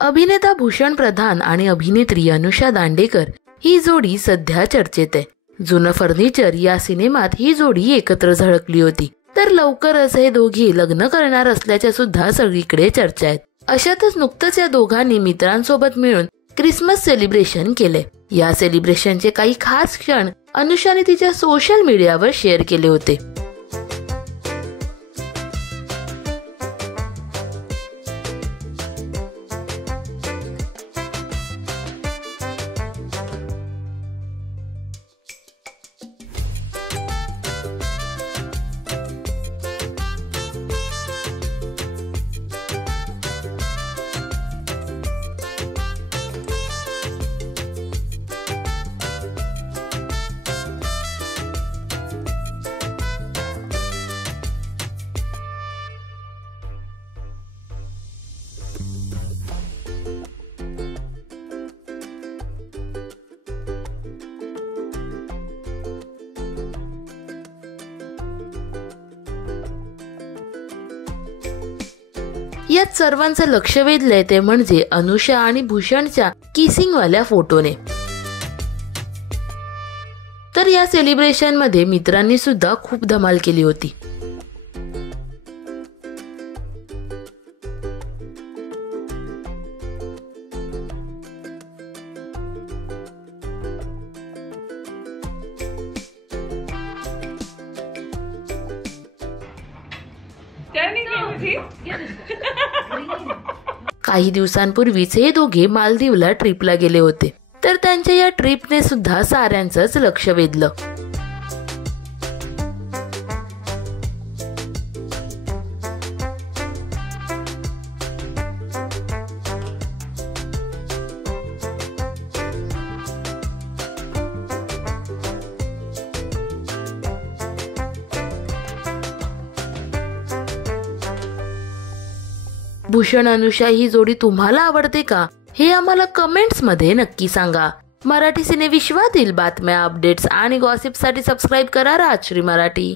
अभिनेता भूषण प्रधान आणि अभिनेत्री अनुषा दांडेकर ही जोडी सध्या चर्चेत आहे. जुनं फर्निचर या सिनेमात ही जोडी एकत्र झळकली होती. तर लवकरच हे दोघी लग्न करणार असल्याच्या सुद्धा सगळीकडे चर्चा आहेत. अशातच नुकतंच या दोघांनी मित्रांसोबत मिळून क्रिसमस सेलिब्रेशन केले. या सेलिब्रेशनचे काही खास क्षण अनुषाने तिच्या सोशल मीडियावर शेअर केले होते. यात सर्वांचं लक्ष वेधलंय ते म्हणजे अनुषा आणि भूषणच्या किसिंग वाल्या फोटोने. तर या सेलिब्रेशन मध्ये मित्रांनी सुद्धा खूप धमाल केली होती. काही दिवसांपूर्वीच हे दोघे मालदीवला ट्रिपला गेले होते. तर त्यांच्या या ट्रिपने सुद्धा साऱ्यांचंच लक्ष वेधलं. भूषण अनुषा ही जोडी तुम्हाला आवडते का हे आम्हाला कमेंट्स मध्ये नक्की सांगा. मराठी सिने विश्वातील बातम्या, अपडेट्स आणि गॉसिपसाठी सबस्क्राईब करा राजश्री मराठी.